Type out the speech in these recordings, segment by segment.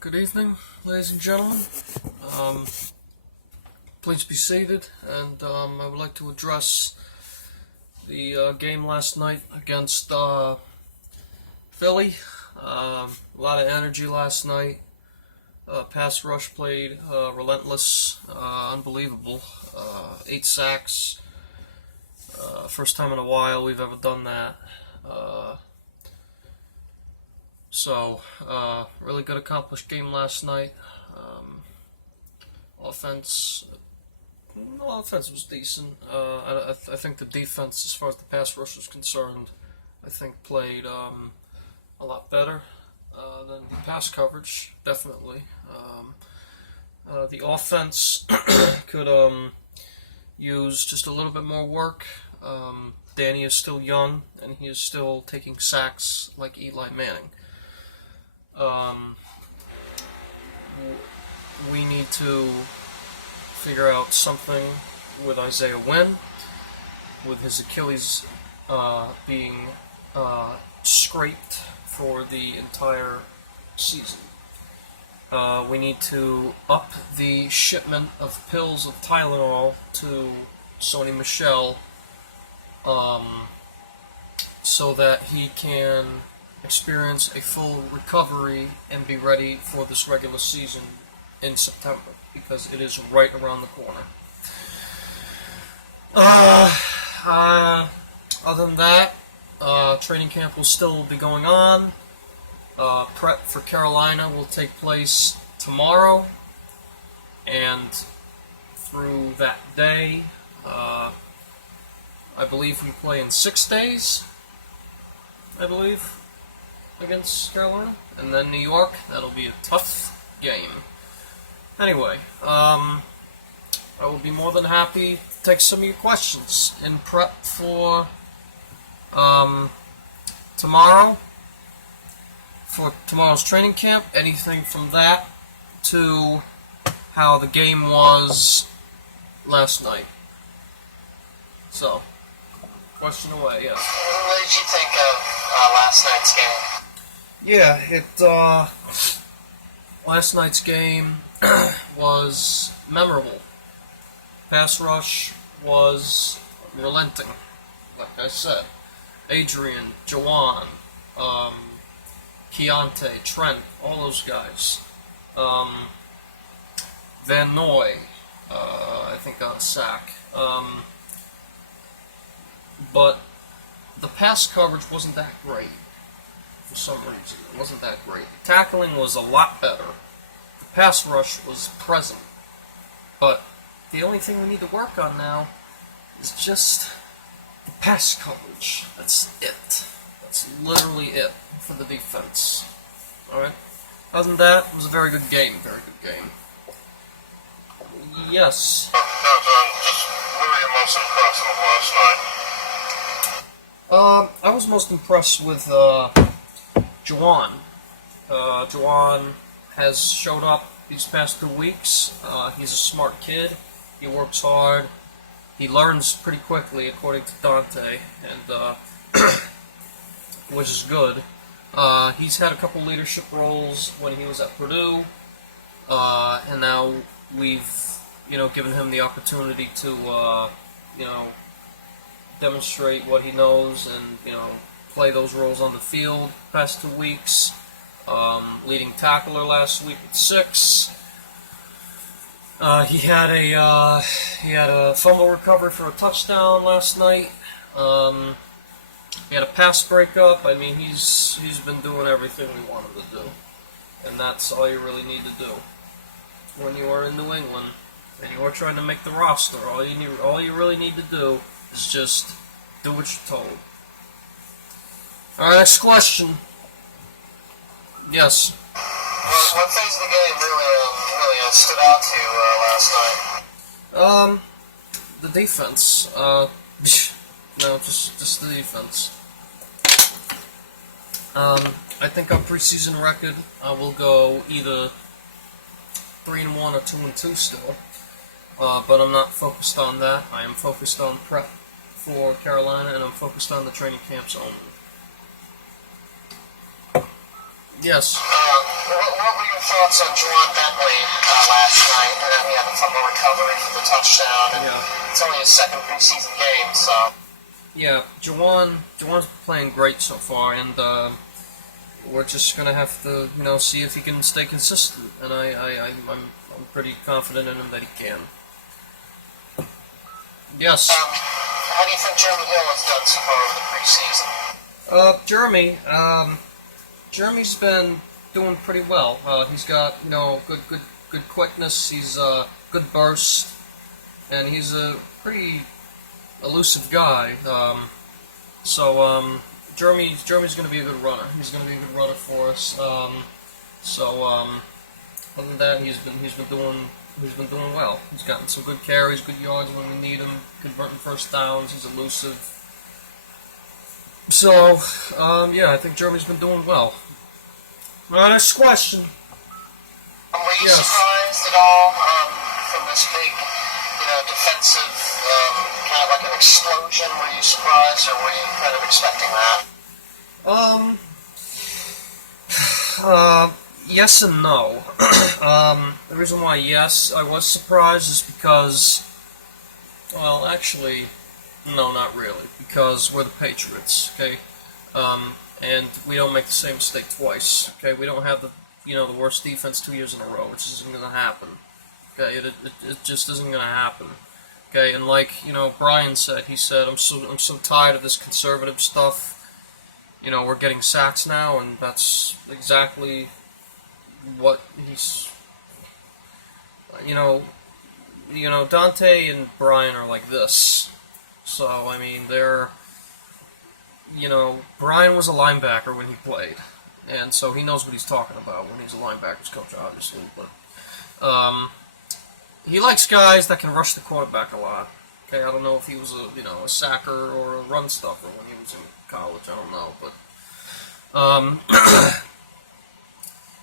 Good evening, ladies and gentlemen. Please be seated, and I would like to address the game last night against Philly. A lot of energy last night. Pass rush played relentless, unbelievable. 8 sacks. First time in a while we've ever done that. So, really good accomplished game last night. Offense was decent. I think the defense, as far as the pass rush was concerned, I think played a lot better than the pass coverage, definitely. The offense could use just a little bit more work. Danny is still young, and he is still taking sacks like Eli Manning. We need to figure out something with Isaiah Wynn, with his Achilles being scraped for the entire season. We need to up the shipment of pills of Tylenol to Sony Michel so that he can experience a full recovery and be ready for this regular season in September, because it is right around the corner. Other than that, training camp will still be going on. Prep for Carolina will take place tomorrow, and through that day, I believe we play in 6 days, against Carolina, and then New York. That'll be a tough game. Anyway, I will be more than happy to take some of your questions in prep for tomorrow, for tomorrow's training camp. Anything from that to how the game was last night. So, question away, yes. What did you think of last night's game? Yeah, last night's game was memorable. Pass rush was relenting, like I said. Adrian, JaJuan, Keontae, Trent, all those guys. Van Noy, I think got a sack. But the pass coverage wasn't that great. For some reason, it wasn't that great. The tackling was a lot better. The pass rush was present. But the only thing we need to work on now is just the pass coverage. That's it. That's literally it for the defense. Alright? Other than that, it was a very good game. Very good game. Yes. Just what were you most impressed with last night? I was most impressed with JaJuan. JaJuan has showed up these past 2 weeks. He's a smart kid. He works hard. He learns pretty quickly, according to Dante, and which is good. He's had a couple leadership roles when he was at Purdue, and now we've, given him the opportunity to, demonstrate what he knows and, play those roles on the field the past 2 weeks. Leading tackler last week with 6. He had a fumble recovery for a touchdown last night. He had a pass breakup. I mean, he's been doing everything we want him to do, and that's all you really need to do when you are in New England and you are trying to make the roster. All you really need to do is just do what you're told. All right, next question. Yes. What phase of the game really stood out to you last night? The defense. No, just the defense. I think our preseason record will go either 3-1 or 2-2 still. But I'm not focused on that. I am focused on prep for Carolina, and I'm focused on the training camps only. Yes. What were your thoughts on JaJuan Bentley last night? He had a fumble recovery for the touchdown, and it's only his second preseason game, so. Yeah, JaJuan's playing great so far, and we're just gonna have to, see if he can stay consistent. And I'm pretty confident in him that he can. Yes. How do you think Jeremy Hill has done so far over the preseason? Jeremy's been doing pretty well. He's got good quickness. He's good burst, and he's a pretty elusive guy. Jeremy's going to be a good runner. He's going to be a good runner for us. Other than that, he's been doing well. He's gotten some good carries, good yards when we need him, converting first downs. He's elusive. So, I think Jeremy's been doing well. Next question. Were you surprised at all from this big, defensive, kind of like an explosion? Were you surprised, or were you kind of expecting that? Yes and no. The reason why yes, I was surprised is because, well, actually, no, not really, because we're the Patriots, okay? And we don't make the same mistake twice, okay? We don't have the worst defense 2 years in a row, which isn't going to happen, okay? It just isn't going to happen, okay? And like, Brian said, he said, I'm so tired of this conservative stuff. We're getting sacks now, and that's exactly what he's, Dante and Brian are like this. So, I mean, Brian was a linebacker when he played, and so he knows what he's talking about when he's a linebackers coach, obviously. But he likes guys that can rush the quarterback a lot. Okay, I don't know if he was a sacker or a run stuffer when he was in college. I don't know,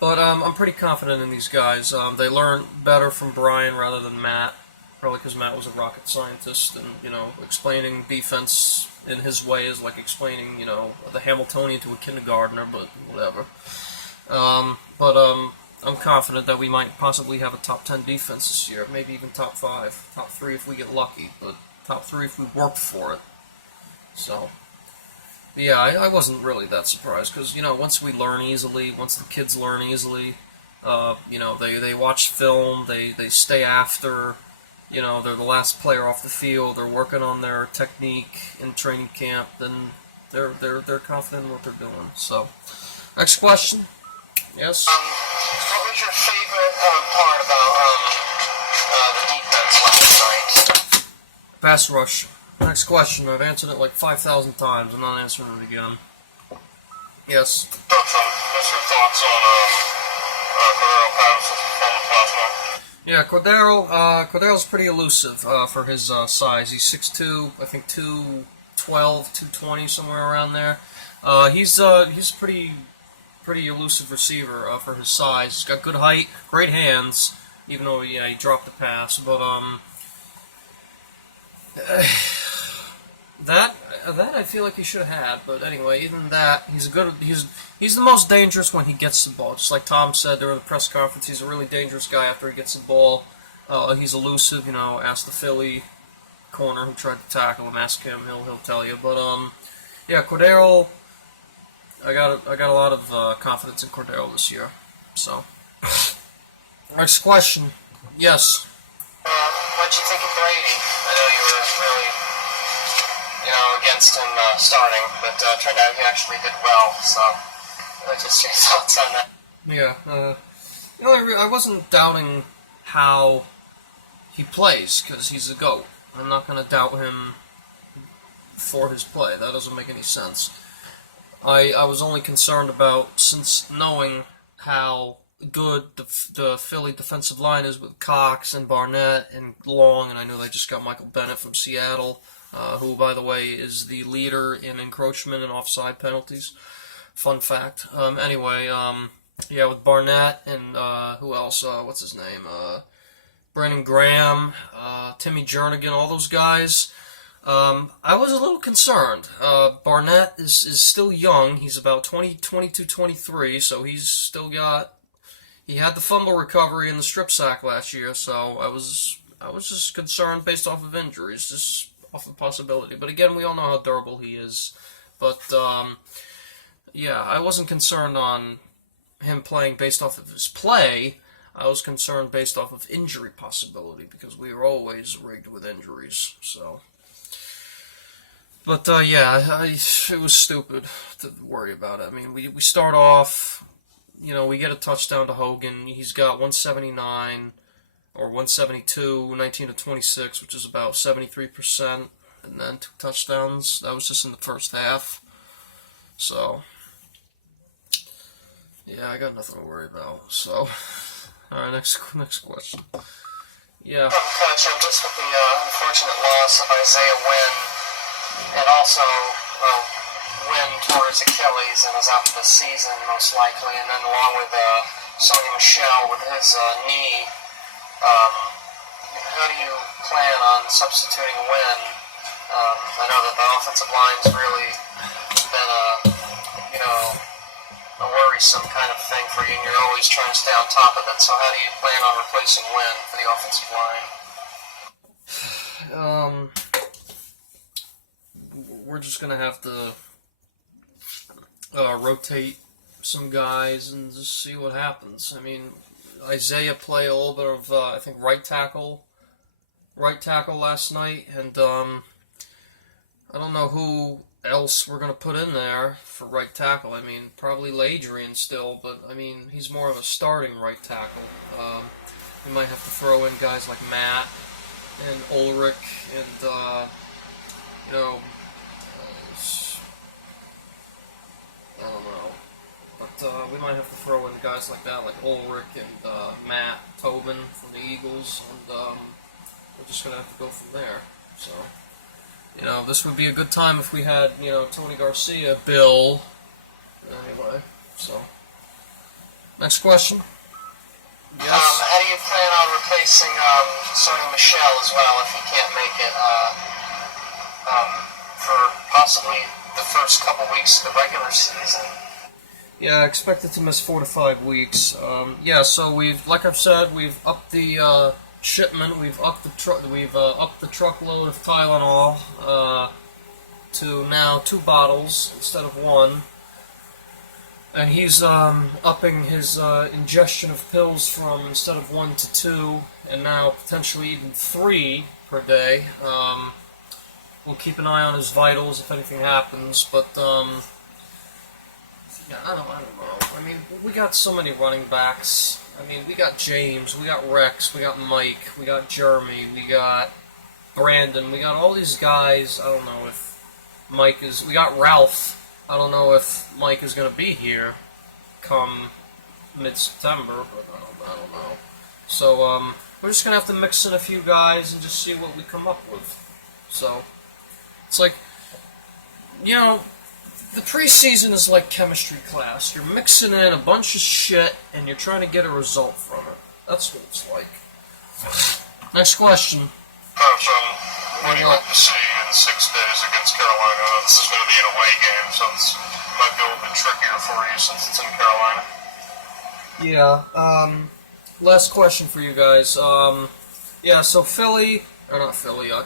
but I'm pretty confident in these guys. They learn better from Brian rather than Matt. Probably because Matt was a rocket scientist, and explaining defense in his way is like explaining the Hamiltonian to a kindergartner, but whatever. I'm confident that we might possibly have a top 10 defense this year, maybe even top 5, top 3 if we get lucky, but top 3 if we work for it. So, yeah, I wasn't really that surprised because once we learn easily, once the kids learn easily, they watch film, they stay after. They're the last player off the field. They're working on their technique in training camp. Then they're confident in what they're doing. So, next question. Yes. What was your favorite part about the defense last night? Pass rush. Next question. I've answered it like 5,000 times. I'm not answering it again. Yes. What's your thoughts on Cordero Patterson's performance last night? Yeah, Cordero's pretty elusive for his size. He's 6'2", I think 212, 220, somewhere around there. He's a pretty elusive receiver for his size. He's got good height, great hands, even though he dropped the pass. But that I feel like he should have had. But anyway, even that, he's the most dangerous when he gets the ball. Just like Tom said during the press conference, he's a really dangerous guy after he gets the ball. He's elusive. Ask the Philly corner who tried to tackle him. Ask him; he'll tell you. But yeah, Cordero. I got a lot of confidence in Cordero this year. So, next question. Yes. What'd you think of Brady? I know you were really, against him starting, but turned out he actually did well. So, just your thoughts on that? Yeah. I wasn't doubting how he plays because he's a GOAT. I'm not going to doubt him for his play. That doesn't make any sense. I was only concerned about, since knowing how good the Philly defensive line is with Cox and Barnett and Long, and I know they just got Michael Bennett from Seattle, who, by the way, is the leader in encroachment and offside penalties. Fun fact. Yeah, with Barnett and who else? What's his name? Brandon Graham, Timmy Jernigan, all those guys. I was a little concerned. Barnett is still young. He's about 22, 23, so he's still got he had the fumble recovery and the strip sack last year, so I was just concerned based off of injuries, just off of possibility. But again, we all know how durable he is. But yeah, I wasn't concerned on him playing based off of his play. I was concerned based off of injury possibility because we are always rigged with injuries. So, but yeah, it was stupid to worry about it. I mean, we start off, we get a touchdown to Hogan. He's got 179 or 172, 19 to 26, which is about 73%, and then 2 touchdowns. That was just in the first half. So, yeah, I got nothing to worry about. So. All right, next question. Yeah. Coach, just with the unfortunate loss of Isaiah Wynn, and also Wynn tore his Achilles and is out for the season most likely, and then along with Sony Michel with his knee, how do you plan on substituting Wynn? I know that the offensive line's really been a worrisome kind of thing for you, and you're always trying to stay on top of it. So how do you plan on replacing Wynn for the offensive line? We're just going to have to rotate some guys and just see what happens. I mean, Isaiah played a little bit of, I think, right tackle last night, and I don't know who else we're going to put in there for right tackle. I mean, probably Ladrian still, but I mean, he's more of a starting right tackle. We might have to throw in guys like Matt and Ulrich and, I don't know. But we might have to throw in guys like that, like Ulrich and Matt Tobin from the Eagles, and we're just going to have to go from there. So, this would be a good time if we had, Tony Garcia, Bill. Anyway, so. Next question. Yes? How do you plan on replacing Sony Michel as well if he can't make it for possibly the first couple weeks of the regular season? Yeah, I expected to miss 4 to 5 weeks. Yeah, so like I've said, we've upped the shipment. We've upped the truckload of Tylenol to now 2 bottles instead of 1. And he's upping his ingestion of pills from instead of 1 to 2, and now potentially even 3 per day. We'll keep an eye on his vitals if anything happens, but yeah, I don't know. I mean, we got so many running backs. I mean, we got James, we got Rex, we got Mike, we got Jeremy, we got Brandon, we got all these guys. I don't know if Mike is. We got Ralph. I don't know if Mike is going to be here come mid-September, but I don't know. So we're just going to have to mix in a few guys and just see what we come up with. So it's like, the preseason is like chemistry class. You're mixing in a bunch of shit and you're trying to get a result from it. That's what it's like. Next question. Coach, what do you hope to see in 6 days against Carolina? This is going to be an away game, so it might be a little bit trickier for you since it's in Carolina. Yeah, last question for you guys. Yeah, so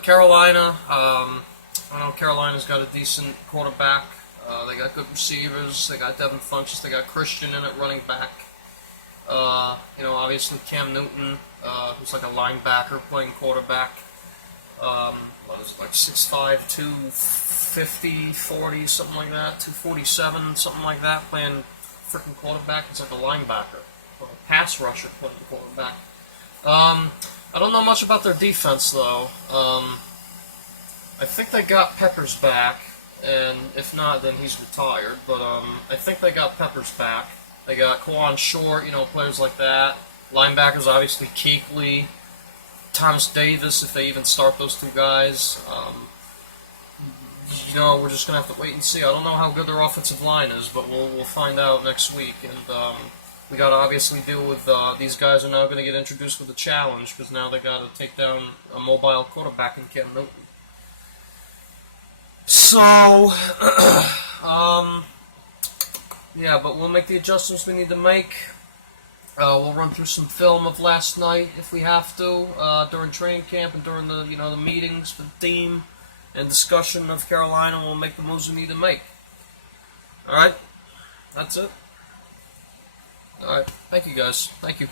Carolina, I know Carolina's got a decent quarterback. They got good receivers. They got Devin Funchess. They got Christian in at running back. Obviously Cam Newton, who's like a linebacker playing quarterback. What is it, like 6'5", 250, 40, something like that, 247, something like that, playing freaking quarterback. It's like a linebacker, or a pass rusher playing quarterback. I don't know much about their defense, though. I think they got Peppers back, and if not, then he's retired. But I think they got Peppers back. They got Kwan Short, players like that. Linebackers, obviously, Keekly, Thomas Davis, if they even start those 2 guys. We're just going to have to wait and see. I don't know how good their offensive line is, but we'll find out next week. And we got to obviously deal with these guys are now going to get introduced with a challenge because now they got to take down a mobile quarterback in Cam Newton. So, yeah, but we'll make the adjustments we need to make. We'll run through some film of last night if we have to during training camp and during the meetings with the team and discussion of Carolina. We'll make the moves we need to make. All right, that's it. All right, thank you guys. Thank you.